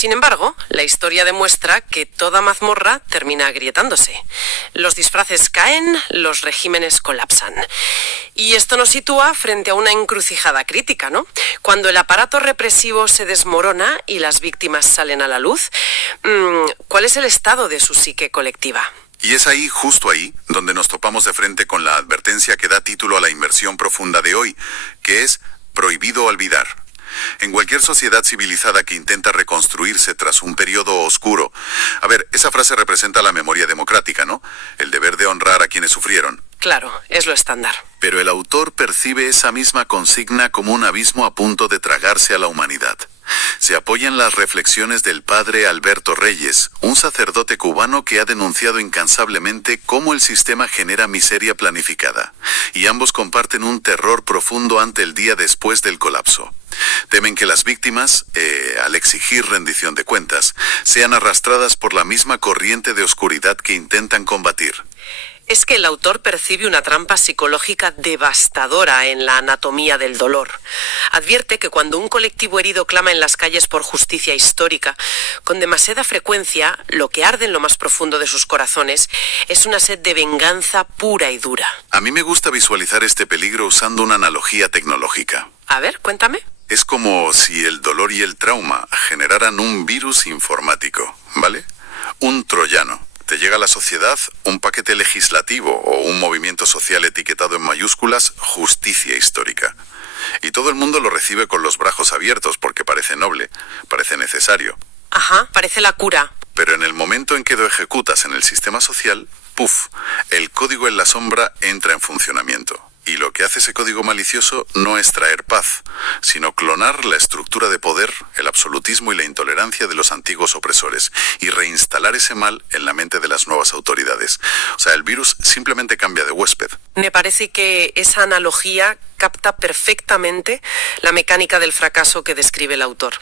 Sin embargo, la historia demuestra que toda mazmorra termina agrietándose. Los disfraces caen, los regímenes colapsan. Y esto nos sitúa frente a una encrucijada crítica, ¿no? Cuando el aparato represivo se desmorona y las víctimas salen a la luz, ¿cuál es el estado de su psique colectiva? Y es ahí, justo ahí, donde nos topamos de frente con la advertencia que da título a la inmersión profunda de hoy, que es prohibido olvidar. En cualquier sociedad civilizada que intenta reconstruirse tras un periodo oscuro. A ver, esa frase representa la memoria democrática, ¿no? El deber de honrar a quienes sufrieron. Claro, es lo estándar. Pero el autor percibe esa misma consigna como un abismo a punto de tragarse a la humanidad. Se apoya en las reflexiones del padre Alberto Reyes, un sacerdote cubano que ha denunciado incansablemente cómo el sistema genera miseria planificada, y ambos comparten un terror profundo ante el día después del colapso. Temen que las víctimas, al exigir rendición de cuentas, sean arrastradas por la misma corriente de oscuridad que intentan combatir. Es que el autor percibe una trampa psicológica devastadora en la anatomía del dolor. Advierte que cuando un colectivo herido clama en las calles por justicia histórica, con demasiada frecuencia, lo que arde en lo más profundo de sus corazones es una sed de venganza pura y dura. A mí me gusta visualizar este peligro usando una analogía tecnológica. A ver, cuéntame. Es como si el dolor y el trauma generaran un virus informático, ¿vale? Un troyano. Te llega a la sociedad un paquete legislativo o un movimiento social etiquetado en mayúsculas justicia histórica. Y todo el mundo lo recibe con los brazos abiertos porque parece noble, parece necesario. Ajá, parece la cura. Pero en el momento en que lo ejecutas en el sistema social, ¡puf!, el código en la sombra entra en funcionamiento. Y lo que hace ese código malicioso no es traer paz, sino clonar la estructura de poder, el absolutismo y la intolerancia de los antiguos opresores, y reinstalar ese mal en la mente de las nuevas autoridades. O sea, el virus simplemente cambia de huésped. Me parece que esa analogía capta perfectamente la mecánica del fracaso que describe el autor.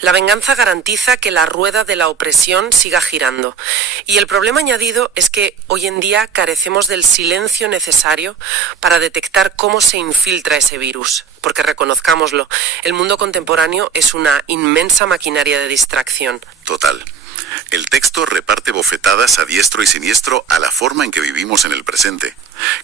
La venganza garantiza que la rueda de la opresión siga girando. Y el problema añadido es que hoy en día carecemos del silencio necesario para detectar cómo se infiltra ese virus. Porque reconozcámoslo, el mundo contemporáneo es una inmensa maquinaria de distracción. Total. El texto reparte bofetadas a diestro y siniestro a la forma en que vivimos en el presente.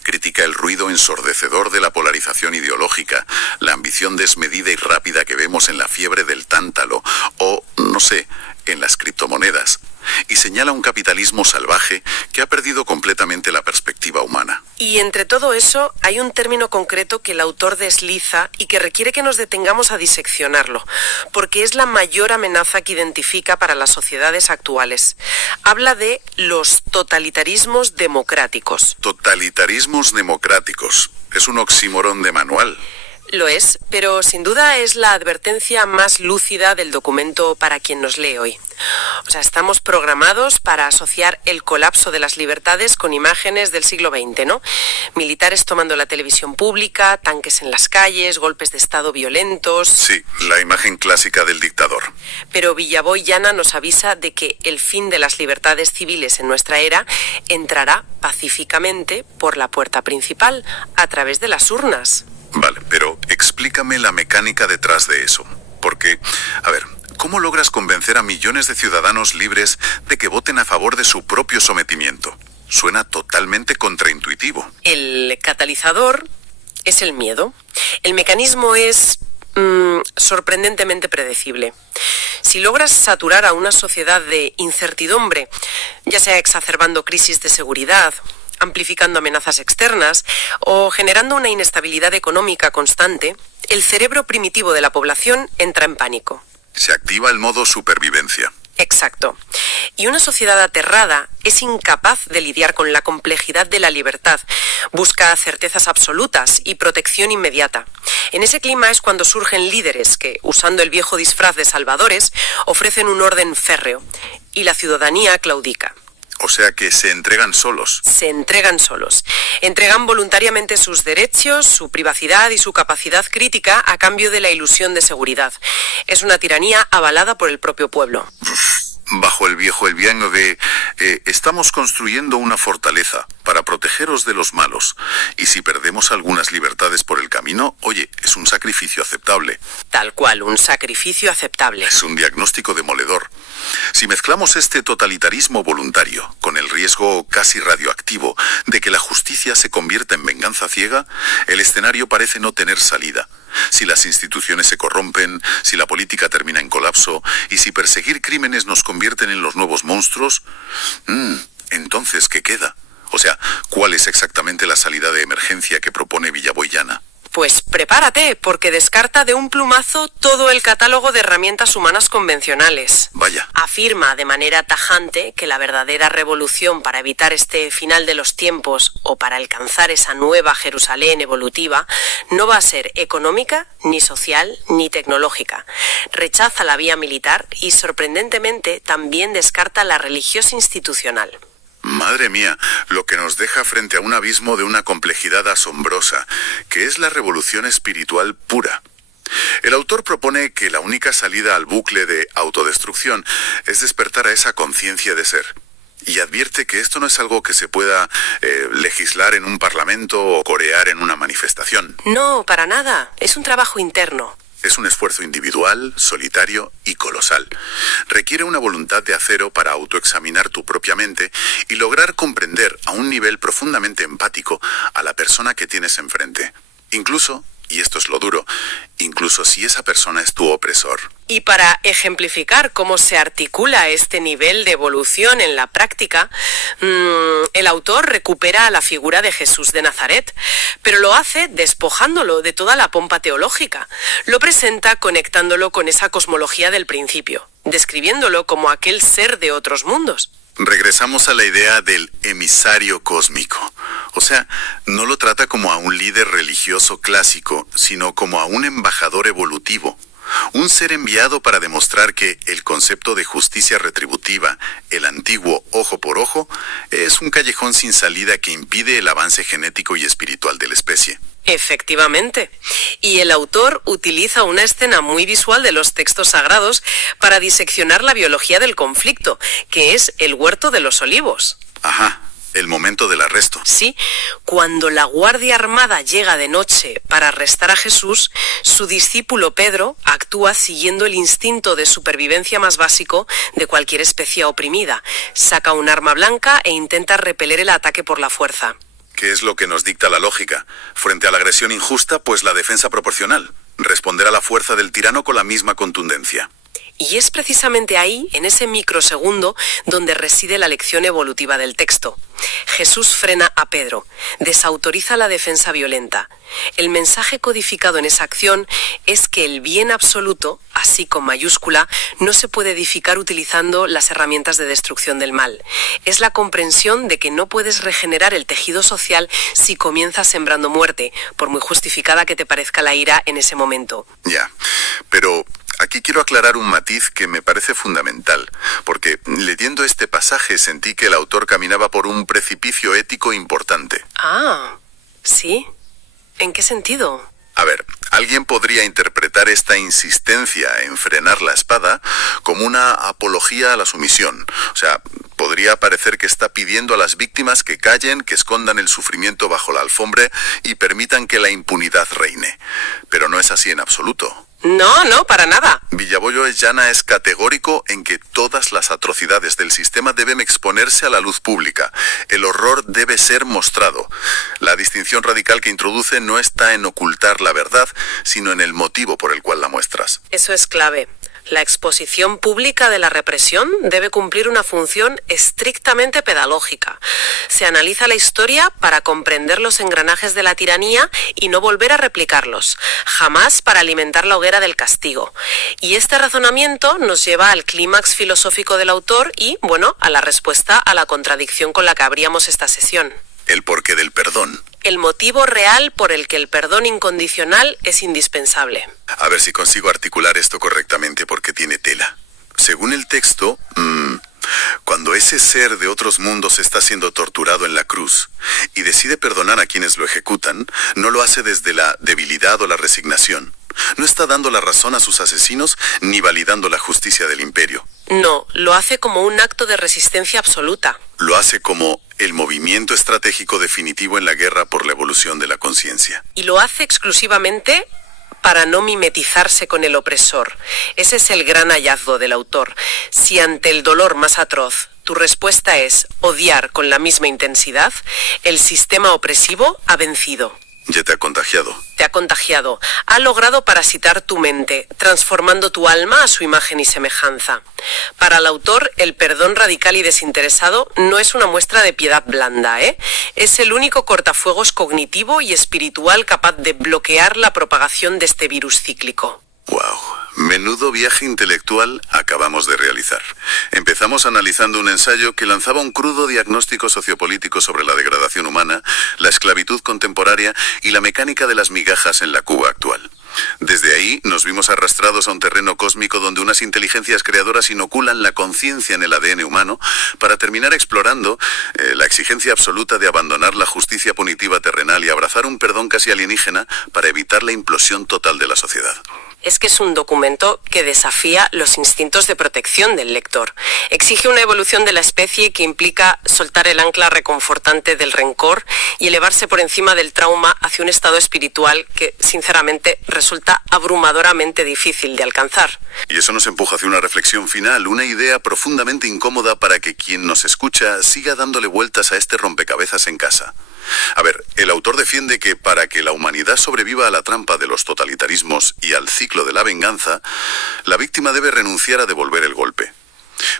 Critica el ruido ensordecedor de la polarización ideológica, la ambición desmedida y rápida que vemos en la fiebre del tántalo o, no sé, en las criptomonedas. Y señala un capitalismo salvaje que ha perdido completamente la perspectiva humana. Y entre todo eso hay un término concreto que el autor desliza y que requiere que nos detengamos a diseccionarlo, porque es la mayor amenaza que identifica para las sociedades actuales. Habla de los totalitarismos democráticos. Totalitarismos democráticos. Es un oxímoron de manual. Lo es, pero sin duda es la advertencia más lúcida del documento para quien nos lee hoy. O sea, estamos programados para asociar el colapso de las libertades con imágenes del siglo XX, ¿no? Militares tomando la televisión pública, tanques en las calles, golpes de estado violentos... Sí, la imagen clásica del dictador. Pero Villaboy Llana nos avisa de que el fin de las libertades civiles en nuestra era entrará pacíficamente por la puerta principal, a través de las urnas. Vale, pero explícame la mecánica detrás de eso. Porque, a ver, ¿cómo logras convencer a millones de ciudadanos libres de que voten a favor de su propio sometimiento? Suena totalmente contraintuitivo. El catalizador es el miedo. El mecanismo es sorprendentemente predecible. Si logras saturar a una sociedad de incertidumbre, ya sea exacerbando crisis de seguridad, amplificando amenazas externas o generando una inestabilidad económica constante, el cerebro primitivo de la población entra en pánico. Se activa el modo supervivencia. Exacto. Y una sociedad aterrada es incapaz de lidiar con la complejidad de la libertad. Busca certezas absolutas y protección inmediata. En ese clima es cuando surgen líderes que, usando el viejo disfraz de salvadores, ofrecen un orden férreo. Y la ciudadanía claudica. O sea que se entregan solos. Se entregan solos. Entregan voluntariamente sus derechos, su privacidad y su capacidad crítica a cambio de la ilusión de seguridad. Es una tiranía avalada por el propio pueblo. bajo el viejo el bien de estamos construyendo una fortaleza para protegeros de los malos, y si perdemos algunas libertades por el camino, oye, es un sacrificio aceptable. Tal cual, un sacrificio aceptable. Es un diagnóstico demoledor. Si mezclamos este totalitarismo voluntario con el riesgo casi radioactivo de que la justicia se convierta en venganza ciega, el escenario parece no tener salida. Si las instituciones se corrompen, si la política termina en colapso y si perseguir crímenes nos convierten en los nuevos monstruos, entonces, ¿qué queda? O sea, ¿cuál es exactamente la salida de emergencia que propone Villaboyana? Pues prepárate, porque descarta de un plumazo todo el catálogo de herramientas humanas convencionales. Vaya. Afirma de manera tajante que la verdadera revolución para evitar este final de los tiempos o para alcanzar esa nueva Jerusalén evolutiva no va a ser económica, ni social, ni tecnológica. Rechaza la vía militar y, sorprendentemente, también descarta la religiosa institucional. Madre mía, lo que nos deja frente a un abismo de una complejidad asombrosa, que es la revolución espiritual pura. El autor propone que la única salida al bucle de autodestrucción es despertar a esa conciencia de ser. Y advierte que esto no es algo que se pueda legislar en un parlamento o corear en una manifestación. No, para nada. Es un trabajo interno. Es un esfuerzo individual, solitario y colosal. Requiere una voluntad de acero para autoexaminar tu propia mente y lograr comprender a un nivel profundamente empático a la persona que tienes enfrente. Incluso, y esto es lo duro, incluso si esa persona es tu opresor. Y para ejemplificar cómo se articula este nivel de evolución en la práctica, el autor recupera la figura de Jesús de Nazaret, pero lo hace despojándolo de toda la pompa teológica. Lo presenta conectándolo con esa cosmología del principio, describiéndolo como aquel ser de otros mundos. Regresamos a la idea del emisario cósmico. O sea, no lo trata como a un líder religioso clásico, sino como a un embajador evolutivo. Un ser enviado para demostrar que el concepto de justicia retributiva, el antiguo ojo por ojo, es un callejón sin salida que impide el avance genético y espiritual de la especie. Efectivamente. Y el autor utiliza una escena muy visual de los textos sagrados para diseccionar la biología del conflicto, que es el huerto de los olivos. Ajá. El momento del arresto. Sí, cuando la Guardia Armada llega de noche para arrestar a Jesús, su discípulo Pedro actúa siguiendo el instinto de supervivencia más básico de cualquier especie oprimida. Saca un arma blanca e intenta repeler el ataque por la fuerza. ¿Qué es lo que nos dicta la lógica? Frente a la agresión injusta, pues la defensa proporcional. Responder a la fuerza del tirano con la misma contundencia. Y es precisamente ahí, en ese microsegundo, donde reside la lección evolutiva del texto. Jesús frena a Pedro, desautoriza la defensa violenta. El mensaje codificado en esa acción es que el bien absoluto, así con mayúscula, no se puede edificar utilizando las herramientas de destrucción del mal. Es la comprensión de que no puedes regenerar el tejido social si comienzas sembrando muerte, por muy justificada que te parezca la ira en ese momento. Ya, pero aquí quiero aclarar un matiz que me parece fundamental, porque leyendo este pasaje sentí que el autor caminaba por un precipicio ético importante. Ah, ¿sí? ¿En qué sentido? A ver, alguien podría interpretar esta insistencia en frenar la espada como una apología a la sumisión. O sea, podría parecer que está pidiendo a las víctimas que callen, que escondan el sufrimiento bajo la alfombra y permitan que la impunidad reine. Pero no es así en absoluto. No, para nada. Villaboyana es categórico en que todas las atrocidades del sistema deben exponerse a la luz pública. El horror debe ser mostrado. La distinción radical que introduce no está en ocultar la verdad, sino en el motivo por el cual la muestras. Eso es clave. La exposición pública de la represión debe cumplir una función estrictamente pedagógica. Se analiza la historia para comprender los engranajes de la tiranía y no volver a replicarlos, jamás para alimentar la hoguera del castigo. Y este razonamiento nos lleva al clímax filosófico del autor y, a la respuesta a la contradicción con la que abríamos esta sesión. El porqué del perdón. El motivo real por el que el perdón incondicional es indispensable. A ver si consigo articular esto correctamente porque tiene tela. Según el texto, cuando ese ser de otros mundos está siendo torturado en la cruz y decide perdonar a quienes lo ejecutan, no lo hace desde la debilidad o la resignación. No está dando la razón a sus asesinos ni validando la justicia del imperio. No, lo hace como un acto de resistencia absoluta. Lo hace como el movimiento estratégico definitivo en la guerra por la evolución de la conciencia. Y lo hace exclusivamente para no mimetizarse con el opresor. Ese es el gran hallazgo del autor. Si ante el dolor más atroz tu respuesta es odiar con la misma intensidad, el sistema opresivo ha vencido. Ya te ha contagiado. Te ha contagiado. Ha logrado parasitar tu mente, transformando tu alma a su imagen y semejanza. Para el autor, el perdón radical y desinteresado no es una muestra de piedad blanda, ¿eh? Es el único cortafuegos cognitivo y espiritual capaz de bloquear la propagación de este virus cíclico. ¡Wow! Menudo viaje intelectual acabamos de realizar. Empezamos analizando un ensayo que lanzaba un crudo diagnóstico sociopolítico sobre la degradación humana, la esclavitud contemporánea y la mecánica de las migajas en la Cuba actual. Desde ahí nos vimos arrastrados a un terreno cósmico donde unas inteligencias creadoras inoculan la conciencia en el ADN humano para terminar explorando la exigencia absoluta de abandonar la justicia punitiva terrenal y abrazar un perdón casi alienígena para evitar la implosión total de la sociedad. Es que es un documento que desafía los instintos de protección del lector. Exige una evolución de la especie que implica soltar el ancla reconfortante del rencor y elevarse por encima del trauma hacia un estado espiritual que, sinceramente, resulta abrumadoramente difícil de alcanzar. Y eso nos empuja hacia una reflexión final, una idea profundamente incómoda para que quien nos escucha siga dándole vueltas a este rompecabezas en casa. A ver, el autor defiende que para que la humanidad sobreviva a la trampa de los totalitarismos y al ciclo de la venganza, la víctima debe renunciar a devolver el golpe.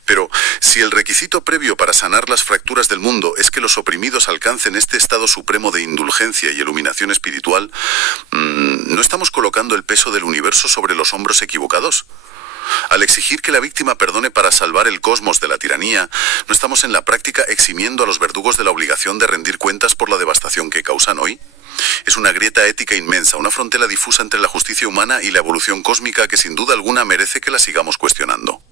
Pero si el requisito previo para sanar las fracturas del mundo es que los oprimidos alcancen este estado supremo de indulgencia y iluminación espiritual, ¿no estamos colocando el peso del universo sobre los hombros equivocados? Al exigir que la víctima perdone para salvar el cosmos de la tiranía, ¿no estamos en la práctica eximiendo a los verdugos de la obligación de rendir cuentas por la devastación que causan hoy? Es una grieta ética inmensa, una frontera difusa entre la justicia humana y la evolución cósmica que sin duda alguna merece que la sigamos cuestionando.